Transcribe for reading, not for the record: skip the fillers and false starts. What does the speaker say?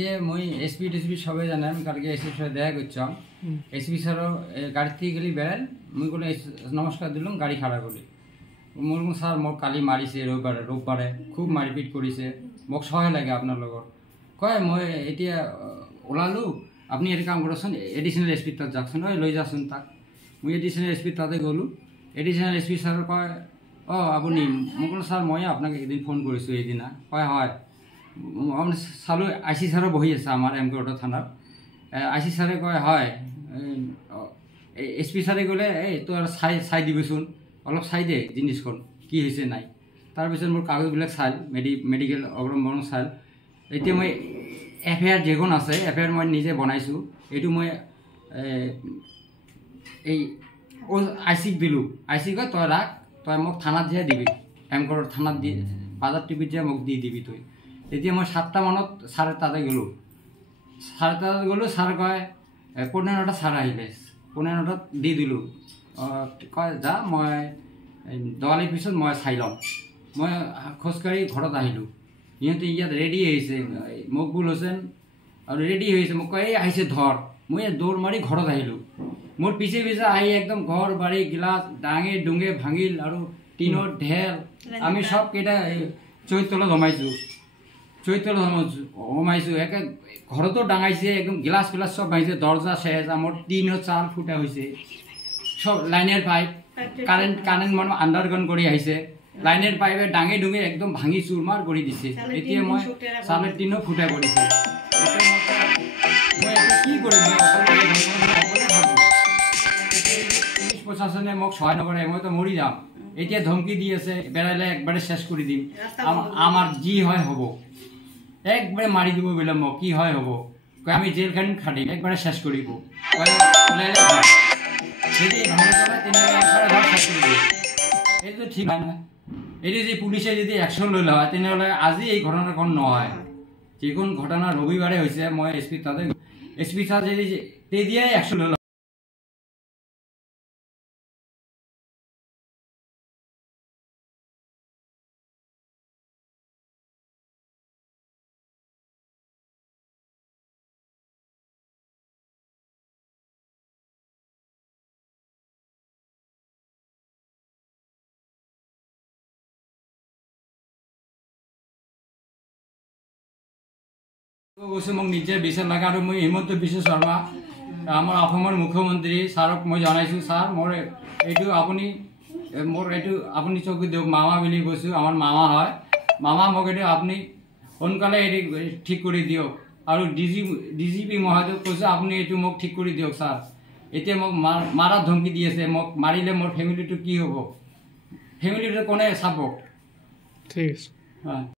কালকে মই এসপি টিসপি সবাই জানে আমি কালকে এসপির সাথে দেখা করছিলাম। এসপি স্যারও গাড়ি থেকে গেলি বেড়ান মুই কোনো নমস্কার দিলাম গাড়ি খাড়া করি মোর স্যার মোক কালি মারিছে রোববারে খুব মারপিট করিছে মোক সহায় লাগে আপনার লগত কয় মই এতিয়া ওলালো আপনি এটা কাম করছেন এডিশনাল এসপি তাত যাকছেন ওই লৈ যাচোন তাক মুই এডিশনাল এসপি তাতে গ'লো এডিশনাল এসপি স্যার কয় ও আপনি মোক স্যার মই আপনাকে এদিন ফোন কৰিছোঁ এইদিনা কয় হয় চালো আইসি স্যারও বহি আছে আমার এম কে থানার আইসি স্যারে কয় হয় এসপি স্যারে গ'লে এই তো আর চাই দিবচোন অলপ চাই দে জিনিসখন কি হৈছে নাই তাৰপিছত মোৰ কাগজবিলাক চাল মেডিকেল অগ্ৰমণ চাল এতিয়া মই এফআইআৰ যেখন আছে এফআইআৰ মই নিজে বনাইছোঁ এইটো মই এই আইচিক দিলোঁ আইচিক কয় তই ৰাখ তই মোক থানাত যাই দিবি এম কৰ থানাত দি বাজাৰ টিভিত যাই মোক দি দিবি তই এতিয়া মই 7টা মানত ছাৰে তাতে গ'লোঁ ছাৰ কয় 15টা ছাৰ আহিলে 15টাত দি দিলোঁ কয় যা মই দৱালিৰ পিছত মই চাই ল'ম মই খোজকাঢ়ি ঘৰত আহিলোঁ সিহঁতে ইয়াত ৰেডি হৈছে মকবুল হুছেইন আৰু ৰেডি হৈছে মোক কয় এই আহিছে ধৰ মই দৌৰ মাৰি ঘৰত আহিলোঁ মোৰ পিছে পিছে আহি একদম ঘৰ বাৰী গিলাচ ডাঙে ডুঙে ভাঙিল আৰু টিনৰ ঢেৰ আমি সব কেইটা চৈতলত সোমাইছোঁ একে ঘৰতো ডাঙাইছে একদম গিলাচ ফিলাচ সব ভাঙিছে দৰ্জা চেহেজা মোৰ টিনৰ চাল ফুটা হৈছে সব লাইনের পাইপ কারেন্ট মানুষ আন্ডারগ্রাউন্ড করে আহিছে লাইনের পাইপে ডাঙে ডুঙে একদম ভাঙি চুরমার করে দিছে এতিয়া মই চালের টিনও ফুটা কৰিছে কি কৰিম পুলিশ প্ৰশাসনে মোক সহায় নকৰে মই তো মৰি যাম এতিয়া ধমকি দি আছে বেড়াইলে একবারে শেষ করে দিম আমার যি হয় হব একবারে মারি দিব বলে মোক কি হয় হব আমি জেলখান খাটিম একবারে শেষ করিব ওলাইলে এইটো ঠিক হয় না এটি যদি পুলিশে যদি অ্যাকশন লইলে হয় তেনেহলে আজি এই ঘটনাখন নহয় যিখন ঘটনা রবিবারে হয়েছে মই এসপি তাতে এসপি স্যার যদি তেদিয়াই অ্যাকশন লইল কৈছোঁ মোক নিজে বিচাৰ লাগে আৰু মই হিমন্ত বিশ্ব শৰ্মা আমাৰ অসমৰ মুখ্যমন্ত্ৰী ছাৰক মই জনাইছোঁ ছাৰ মোৰ এইটো আপুনি চকু দিয়ক মামা বুলি কৈছোঁ আমাৰ মামা হয় মামা মোক এইটো আপুনি সোনকালে এইটো ঠিক কৰি দিয়ক আৰু ডিজিপি মহোদয়ক কৈছোঁ আপুনি এইটো মোক ঠিক কৰি দিয়ক ছাৰ এতিয়া মোক মাৰাৰ ধমকি দি আছে মোক মাৰিলে মোৰ ফেমিলিটো কি হ'ব ফেমিলিটো কোনে চাব ঠিক আছে